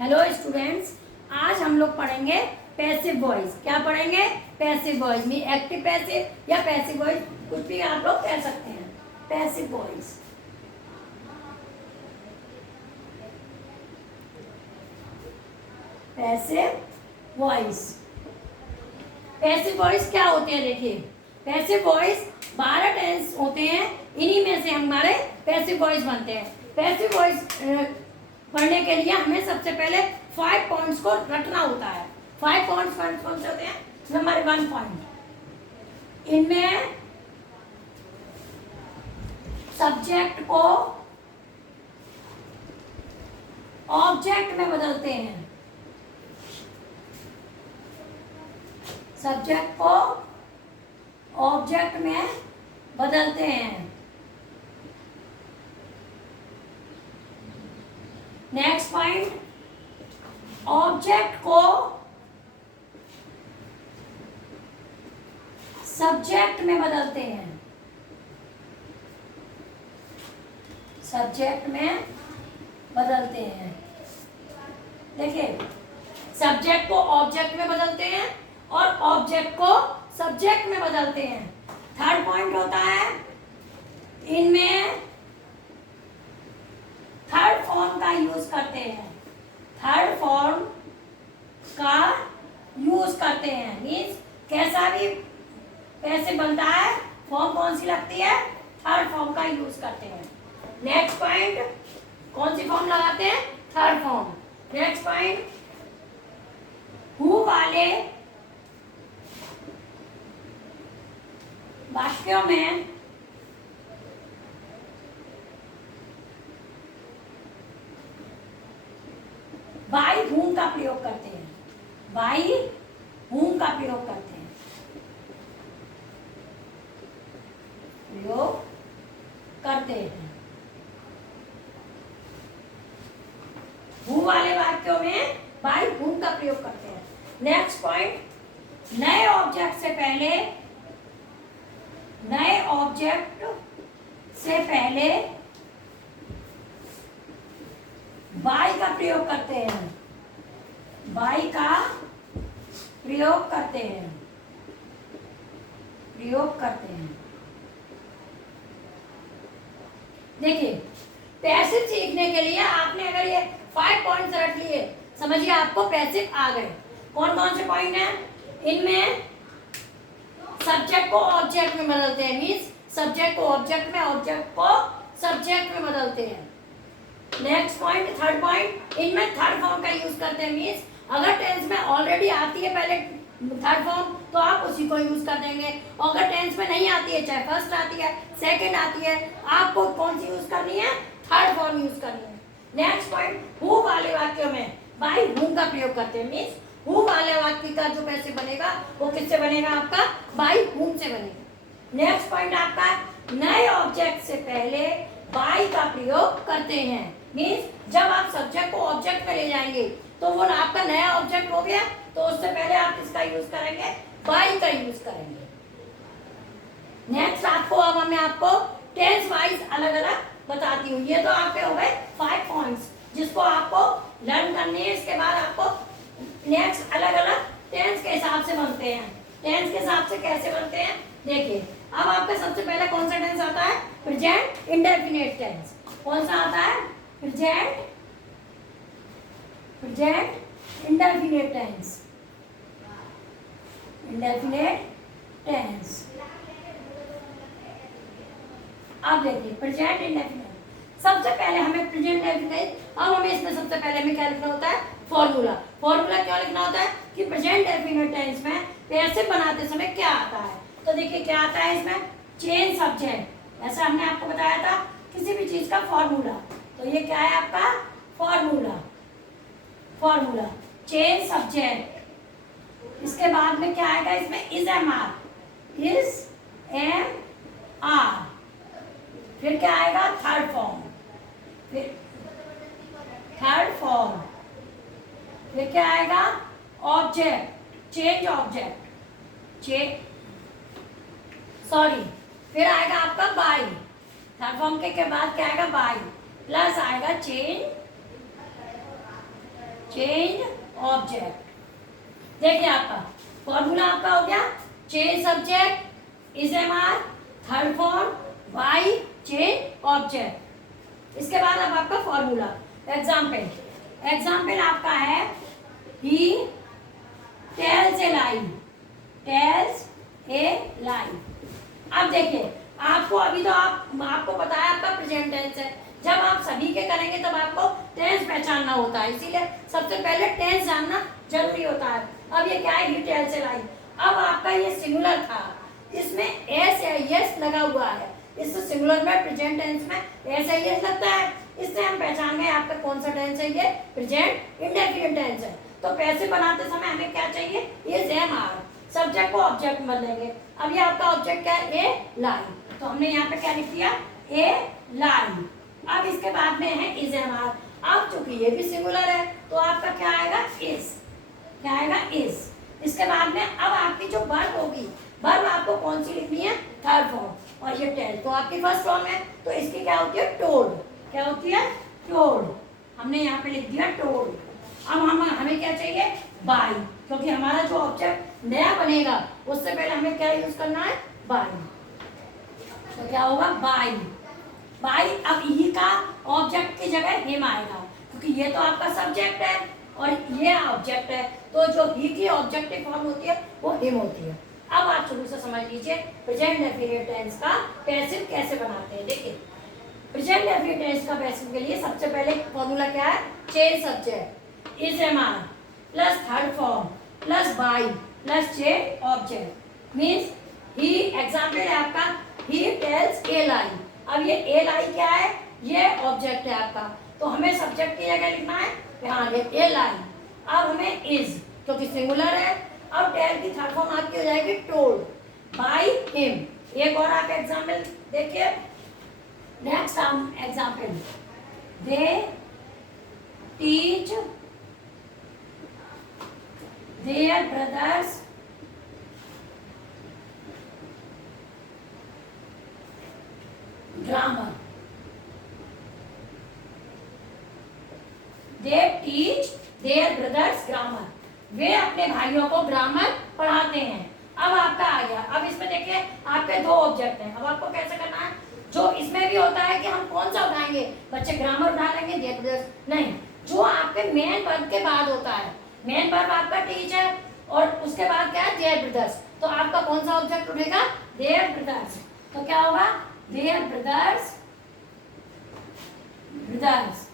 Hello students, आज हम लोग पढ़ेंगे पैसिव वॉइस। क्या पढ़ेंगे? पैसिव वॉइस में एक्टिव पैसिव या पैसिव वॉइस, कुछ भी आप लोग कह सकते हैं। Passive voice, passive voice. Passive voice क्या होते हैं? देखिए, पैसिव वॉइस 12 टेंस होते हैं, इन्हीं में से हमारे पैसिव वॉइस बनते हैं। पैसिव वॉइस पढ़ने के लिए हमें सबसे पहले 5 पॉइंट्स को रटना होता है। 5 पॉइंट्स कौन से होते हैं? नंबर 1 पॉइंट, इनमें सब्जेक्ट को ऑब्जेक्ट में बदलते हैं। सब्जेक्ट को ऑब्जेक्ट में बदलते हैं। नेक्स्ट पॉइंट, ऑब्जेक्ट को सब्जेक्ट में बदलते हैं। सब्जेक्ट में बदलते हैं। देखिए, सब्जेक्ट को ऑब्जेक्ट में बदलते हैं और ऑब्जेक्ट को सब्जेक्ट में बदलते हैं। थर्ड पॉइंट होता है, इनमें थर्ड फॉर्म का यूज करते हैं। थर्ड फॉर्म का यूज करते हैं, मीन्स कैसा भी कैसे बनता है, फॉर्म कौन सी लगती है, थर्ड फॉर्म का यूज करते हैं। नेक्स्ट पॉइंट, कौन सी फॉर्म लगाते हैं? Third form. Next point, who वाले वाक्यों में बाई हूं का प्रयोग करते हैं। बाई हूं का प्रयोग करते हैं। प्रयोग करते हैं। हूं वाले वाक्यों में बाई हूं का प्रयोग करते हैं। नेक्स्ट पॉइंट, नए ऑब्जेक्ट से पहले बाई का प्रयोग करते हैं। बाई का प्रयोग करते हैं। प्रयोग करते हैं। देखिए, पैसिव सीखने के लिए आपने अगर ये 5 पॉइंट्स रख लिए, समझिए आपको पैसिव आ गए। कौन कौन से पॉइंट हैं? इनमें सब्जेक्ट को ऑब्जेक्ट में बदलते हैं, मीन्स सब्जेक्ट को ऑब्जेक्ट में, ऑब्जेक्ट को सब्जेक्ट में बदलते हैं। नेक्स्ट पॉइंट, थर्ड पॉइंट, इनमें थर्ड फॉर्म का यूज करते हैं, मीन्स अगर टेंस में ऑलरेडी आती है पहले थर्ड फॉर्म तो आप उसी को यूज कर देंगे। अगर टेंस में नहीं आती है, चाहे फर्स्ट आती है, सेकंड आती है, आपको कौन सी यूज करनी है? थर्ड फॉर्म यूज करनी है। नेक्स्ट पॉइंट, हु वाले वाक्यों में बाई हूं का प्रयोग करते हैं, मीन्स हु वाले वाक्य का जो पैसे बनेगा वो किससे बनेगा? आपका बाई हूं से बनेगा। नेक्स्ट पॉइंट आपका, नए ऑब्जेक्ट से पहले बाई का प्रयोग करते हैं, मीन्स जब आप सब्जेक्ट को ऑब्जेक्ट में ले जाएंगे तो वो आपका नया ऑब्जेक्ट हो गया, तो उससे पहले आप इसका यूज करेंगे, बाई का यूज करेंगे। नेक्स्ट आपको अब मैं आपको टेंस वाइज अलग अलग बताती हूँ। ये तो आपके हो गए 5 पॉइंट्स जिसको आपको लर्न करने हैं। इसके बाद आपको नेक्स्ट अलग अलग टेंस के हिसाब से बनते हैं। टेंस के हिसाब से कैसे बनते हैं? देखिए, अब आपका सबसे पहले कौन सा टेंस आता है? Present indefinite tense. कौन सा आता है? Present indefinite tense. Indefinite tense. अब देखिए, प्रेजेंट इंडेफिनिट, सबसे पहले हमें प्रेजेंट इंडेफिनिट, अब हमें इसमें सबसे पहले हमें क्या लिखना होता है? फॉर्मूला। फॉर्मूला क्या लिखना होता है कि प्रेजेंट इंडेफिनिट टेंस में पैसिव बनाते समय क्या आता है? तो देखिए क्या आता है इसमें? Change subject. ऐसा हमने आपको बताया था किसी भी चीज का फॉर्मूला, तो ये क्या है आपका? फॉर्मूला। Formula, change subject. इसके बाद में क्या आएगा इसमें? Is am are. Is am are. फिर क्या आएगा? Third form. फिर थर्ड फॉर्म। फिर क्या आएगा? ऑब्जेक्ट, चेंज ऑब्जेक्ट, सॉरी, फिर आएगा आपका बाई। थर्ड फॉर्म के बाद क्या आएगा? बाई, प्लस आएगा चेंज चेंज ऑब्जेक्ट। देखिए आपका फॉर्मूला आपका हो गया change subject is am are, third form by change object. इसके बाद अब आपका फॉर्मूला एग्जाम्पल आपका है he tells A lie, tales ए लाई। अब देखिए आपको अभी तो आपको पता है आपका प्रेजेंट टेंस है, जब आप सभी के करेंगे तब आपको टेंस पहचानना होता है, इसीलिए सबसे पहले टेंस जानना जरूरी होता है। अब ये क्या है, ही टेल्स ए लाई। अब आपका ये सिंगुलर था, इसमें एस या यस लगा हुआ है, इस सिंगुलर में प्रेजेंट टेंस में एस या यस लगता है, इससे हम पहचान गए आपका कौन सा टेंस है, ये प्रेजेंट इंडेफिनिट टेंस है। तो पैसे बनाते समय हमें क्या चाहिए, ये एम आर, सब्जेक्ट को ऑब्जेक्ट में बदलेंगे। अब ये आपका ऑब्जेक्ट क्या है, ए लाई, तो हमने यहाँ पे क्या लिख दिया, ए लाई। अब इसके बाद में है इज एम आर। अब चूंकि ये भी सिंगुलर है तो आपका क्या आएगा, इज, क्या आएगा, इज। इसके बाद में अब आपकी जो वर्ब होगी, वर्ब आपको कौन सी लिखनी है, थर्ड फॉर्म, और ये टेल तो आपकी फर्स्ट फॉर्म है, तो इसकी क्या होती है, टोल्ड। क्या होती है, टोल्ड। हमने यहाँ पे लिख दिया टोल्ड। अब हमें क्या चाहिए, बाई, क्योंकि हमारा जो ऑब्जेक्ट नया बनेगा उससे पहले हमें क्या यूज करना है, बाई। तो क्या होगा, बाई। बाई, अब ही का ऑब्जेक्ट की जगह हिम आएगा, क्योंकि ये तो आपका सब्जेक्ट है और ये ऑब्जेक्ट है, तो जो ही की ऑब्जेक्टिव फॉर्म होती है वो हिम होती है। अब आप शुरू से समझ लीजिए प्रेजेंट डेफिनिट टेंस का पैसिव कैसे बनाते हैं। देखिए प्रेजेंट डेफिनिट टेंस का पैसिव के लिए सबसे पहले फॉर्मूला क्या है, change subject is am are plus third form plus by plus change object. Means ही, एग्जाम्पल है आपका ही टेल्स ए लाई। अब ये ए लाई क्या है, ये ऑब्जेक्ट है आपका, तो हमें सब्जेक्ट की जगह लिखना है यहाँ ये ए लाई। अब हमें इज, क्योंकि सिंगुलर है, अब टेल की थर्ड फॉर्म आपकी हो जाएगी टोल्ड बाई हिम। एक और आप एग्जाम्पल देखिए, next example, they teach their brothers grammar. They teach their brothers grammar, वे अपने भाइयों को ग्रामर पढ़ाते हैं। अब आपका आ गया, अब इसमें देखिए आपके दो ऑब्जेक्ट हैं, अब आपको कैसे करना है, जो इसमें भी होता है कि हम कौन सा उठाएंगे, बच्चे ग्रामर उठा लेंगे, देयर ब्रदर्स नहीं, जो आपके मेन वर्ब के बाद होता है, मेन वर्ब आपका टीच है और उसके बाद क्या है, देयर ब्रदर्स, तो आपका कौन सा ऑब्जेक्ट उठेगा, देयर ब्रदर्स। तो क्या होगा, देयर ब्रदर्स, ब्रदर्स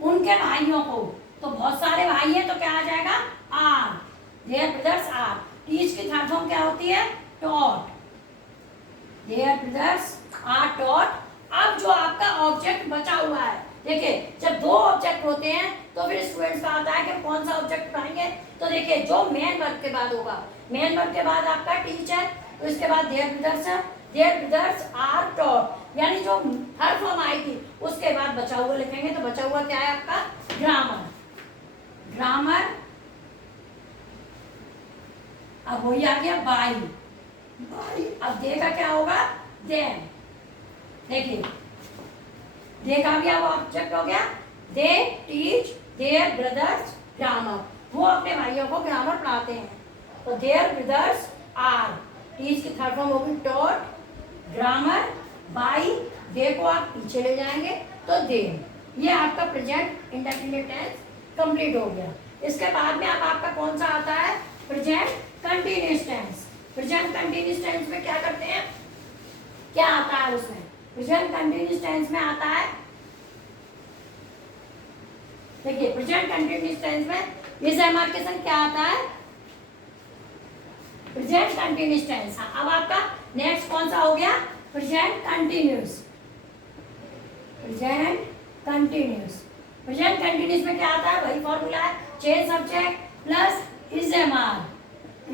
उनके भाइयों को, तो बहुत सारे भाई हैं तो क्या आ जाएगा, are, their brothers are. Teach की थर्ड फॉर्म क्या होती है, taught, their brothers are taught. अब जो आपका ऑब्जेक्ट बचा हुआ है, देखिए जब दो ऑब्जेक्ट होते हैं तो फिर स्टूडेंट्स का आता है कि कौन सा ऑब्जेक्ट उठाएंगे, तो देखिए जो मेन वर्ब के बाद होगा, मेन वर्ब के बाद आपका टीच है, तो इसके बाद देयर ब्रदर्स है, देयर ब्रदर्स आर टॉट, यानी जो थर्ड फॉर्म आएगी उसके बाद बचा हुआ लिखेंगे, तो बचा हुआ क्या है आपका, ग्रामर, ग्रामर। अब वही आ गया बाई, बाई। अब दे का क्या होगा, देन। देखिए दे का भी अब ऑब्जेक्ट हो गया, दे टीच देयर ब्रदर्स ग्रामर, वो अपने भाइयों को ग्रामर पढ़ाते हैं, तो देयर ब्रदर्स आर, टीच की थर्ड फॉर्म होगी टॉट, ग्रामर बाई, दे को आप पीछे ले जाएंगे तो देन। ये आपका प्रेजेंट इंडेफिनिट टेंस कंप्लीट हो गया। इसके बाद में अब आपका कौन सा आता है, present continuous tense. Present continuous tense में क्या करते हैं, क्या आता है उसमें, प्रेजेंट कंटीन्यूअस टेंस में आता है, देखिए प्रेजेंट कंटीन्यूअस टेंस में इस एमार्केशन क्या आता है, प्रेजेंट कंटीन्यूअस टेंस। अब आपका नेक्स्ट कौन सा हो गया, present continuous, present continuous. Present continuous में क्या आता है, वही फॉर्मूला है, change subject plus is am are,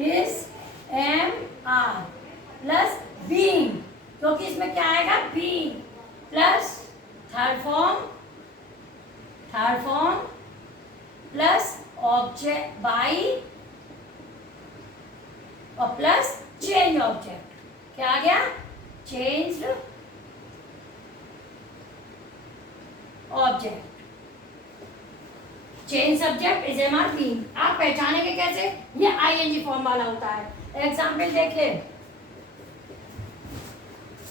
is am are plus being, क्योंकि इसमें क्या आएगा, being plus third form plus object by और प्लस चेंज ऑब्जेक्ट। क्या आ गया, changed object, change subject is am are being. आप पहचानेंगे कैसे? ये आईएनजी फॉर्म वाला होता है। एग्जाम्पल देखिए,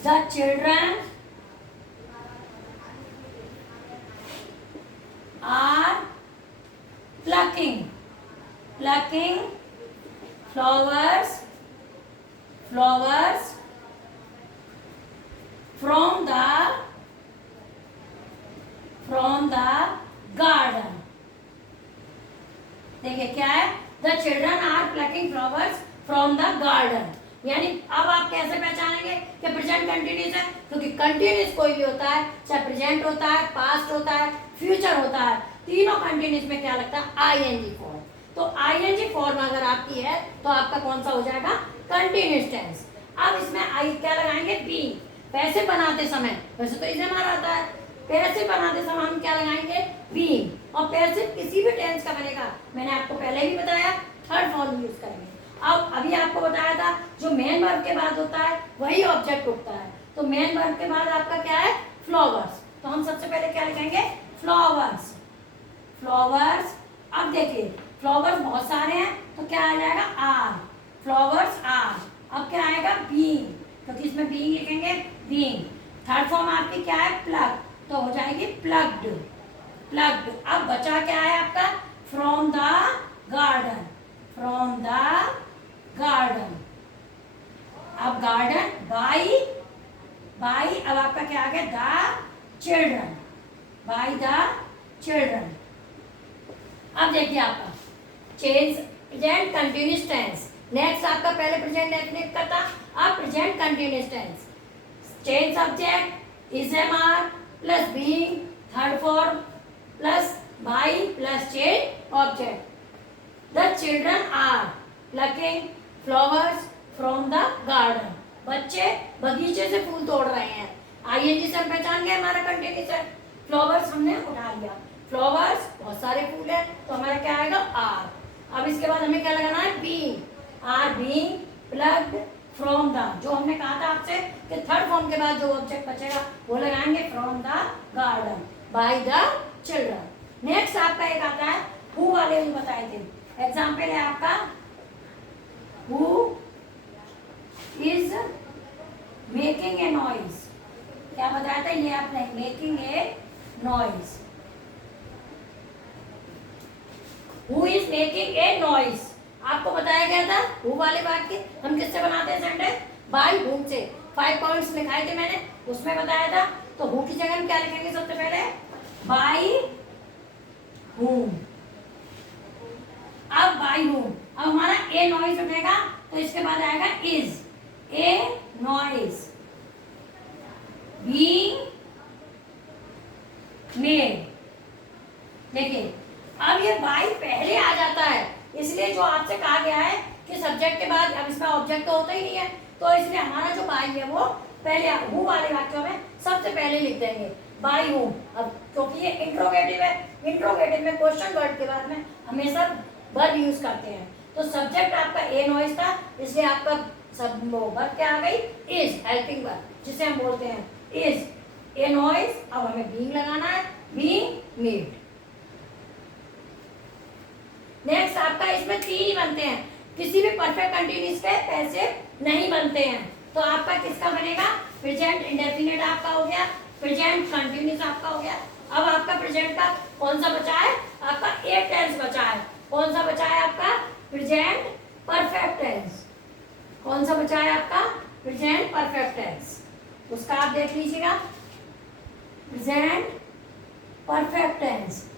the children are plucking flowers from the garden। देखिए क्या है, the children are plucking flowers from the garden. यानी अब आप कैसे पहचानेंगे कि प्रेजेंट कंटिन्यूस है? क्योंकि कंटिन्यूस कोई भी होता है, चाहे प्रेजेंट होता है, पास्ट होता है, फ्यूचर होता है, तीनों कंटिन्यूस में क्या लगता है? ING form. तो आईएनजी फॉर्म अगर आपकी है तो आपका कौन सा हो जाएगा? Continuous tense. अब इसमें आई क्या लगाएंगे? बी। पैसे बनाते समय, वैसे तो इसे हमारा आता है, पैसे बनाते समय हम क्या लगाएंगे? बी। और पैसे किसी भी टेंस का बनेगा, मैंने आपको पहले भी बताया, थर्ड फॉर्म यूज करेंगे। अब अभी आपको बताया था जो मेन वर्ब के बाद होता है वही ऑब्जेक्ट उठता है। तो मेन वर्ब के बाद आपका क्या है? फ्लावर्स। तो हम सबसे पहले क्या लिखेंगे? फ्लावर्स। अब देखिए फ्लावर्स बहुत सारे हैं तो क्या आ जाएगा? आर। Flowers are. अब क्या आएगा? बीइंग, क्योंकि इसमें बीइंग लिखेंगे, बीइंग। थर्ड फॉर्म आपकी क्या है? प्लग, तो हो जाएगी प्लग्ड। अब बचा क्या है आपका? From the garden. अब गार्डन बाई अब आपका क्या आ गया? The children, by the children. अब देखिए आपका change present continuous tense. Next आपका पहले प्रेजेंट डेफिनेट का था, अब present continuous tense. Change subject is am are plus being, third form plus by plus change object. The children are plucking flowers from the garden. बच्चे बगीचे से फूल तोड़ रहे हैं। आईएनजी से हम पहचान गए हमारा कंटिन्यूस है। फ्लावर्स हमने उठा लिया, फ्लावर्स बहुत सारे फूल है तो हमारा क्या आएगा? आर। अब इसके बाद हमें क्या लगाना है? Being. Are being plucked from the, जो हमने कहा था आपसे कि थर्ड फॉर्म के बाद जो ऑब्जेक्ट बचेगा वो लगाएंगे from the garden, by the children. Next आपका एक आता है हु वाले, जो बताए थे। एग्जाम्पल है आपका who is making a noise. क्या बताया था? ये आपने making a noise. Who is making a noise आपको बताया गया था। हु वाले वाक्य हम किससे बनाते हैं? सेंटेंस बाय हुम से। 5 पॉइंट्स लिखाए थे मैंने, उसमें बताया था। तो हु की जगह हम क्या लिखेंगे? सबसे पहले बाय हुम। अब बाय हुम, अब हमारा ए नॉइज उठेगा तो इसके बाद आएगा is. A noise being made. देखिए अब ये बाई पहले आ जाता है, इसलिए जो आपसे कहा गया है कि सब्जेक्ट के बाद, अब इसमें ऑब्जेक्ट तो होता ही नहीं है, तो इसलिए हमारा जो बाई है वो पहले हु वाले वाक्यों में सबसे पहले लिख देंगे बाई हु। अब क्योंकि ये इंट्रोगेटिव है, इंट्रोगेटिव में क्वेश्चन वर्ड के बाद में हमेशा वर्ब यूज करते हैं। तो सब्जेक्ट आपका ए नॉइज था, इसलिए आपका सब वर्ब क्या आ गई? इज, हेल्पिंग वर्ब जिसे हम बोलते हैं इज ए नॉइज। अब हमें बीइंग लगाना है, बीइंग मेड। नेक्स्ट आपका इसमें 3 ही बनते हैं, किसी भी परफेक्ट कंटिन्यूस के पैसे नहीं बनते हैं। तो आपका किसका बनेगा? प्रेजेंट इंडेफिनिट आपका हो गया, प्रेजेंट कंटिन्यूस आपका हो गया। अब आपका प्रेजेंट का कौन सा बचा है? आपका एक टेंस बचा है। कौन सा बचा है आपका? Present perfect tense. कौन सा बचा है आपका? Present perfect tense. उसका आप देख लीजिएगा, प्रेजेंट परफेक्ट टेंस।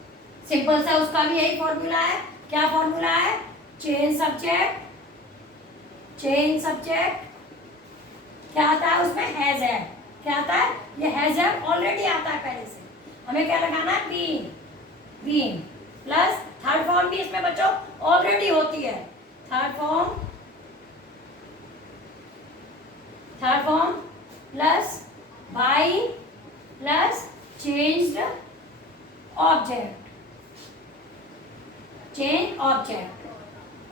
सिंपल सा उसका भी यही फॉर्मूला है। क्या फॉर्मूला है? चेंज सब्जेक्ट क्या आता है उसमें? Has had. क्या आता है? ये हैज हैड ऑलरेडी आता है पहले से। हमें क्या लगाना है? बीइंग प्लस थर्ड फॉर्म भी इसमें बच्चों ऑलरेडी होती है। Third form plus by plus changed object. Change object.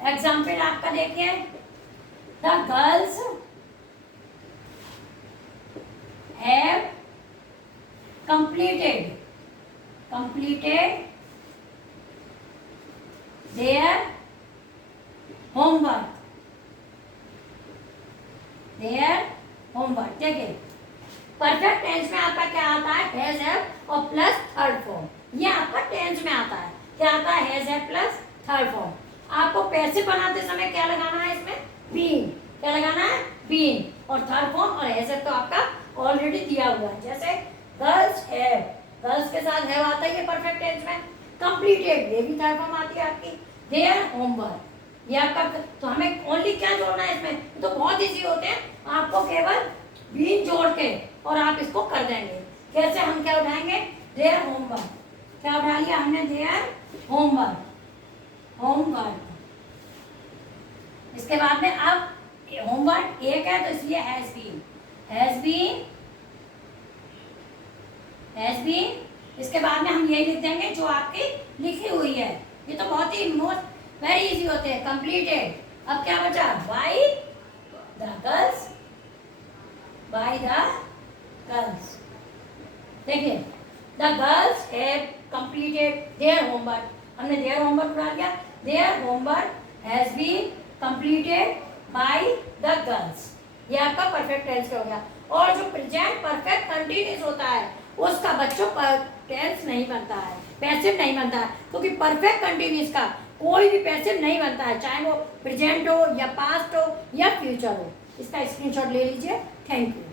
Example आपका देखिए, the girls have completed their homework, their homework. देखिए परफेक्ट टेंस में आपका क्या आता है, हैज हैव और प्लस थर्ड फॉर्म, ये आपका टेंस में आता है। क्या आता है, has have plus third form. आपको पैसिव बनाते समय क्या लगाना है इसमें, बीन। क्या लगाना है, बीन, और थर्ड फॉर्म और हैज हैव तो आपका ऑलरेडी दिया हुआ है। जैसे गर्ल्स हैव, गर्ल्स के साथ हैव आता है ये परफेक्ट टेंस में। कंप्लीटेड, ये भी थर्ड फॉर्म आती है आपकी। देयर होमवर्क, ये आपका, तो हमें ओनली क्या जोड़ना है इसमें, तो बहुत इजी होते हैं, आपको केवल बीन जोड़ के और आप इसको कर देंगे। कैसे, हम क्या उठाएंगे, देयर होमवर्क, क्या उठा लिया हमने, देयर होमवर्क, होमवर्क। इसके बाद में अब होमवर्क एक है तो इसलिए has been, has been, has been. इसके बाद में हम यही लिख देंगे जो आपकी लिखी हुई है। ये तो बहुत ही मोस्ट वेरी इजी होते हैं, कंप्लीटेड। अब क्या बचा, by the girls, by the girls. देखिए the girls have completed their homework, हमने देयर होमवर्क उठा लिया। Their homework has been completed by the girls, ये आपका परफेक्ट टेंस हो गया। और जो प्रेजेंट परफेक्ट कंटिन्यूस होता है उसका बच्चों पर टेंस नहीं बनता है, पैसिव नहीं बनता है, क्योंकि परफेक्ट कंटिन्यूस का कोई भी पैसिव नहीं बनता है, चाहे वो प्रेजेंट हो या पास्ट हो या फ्यूचर हो। इसका स्क्रीनशॉट ले लीजिए। Thank you.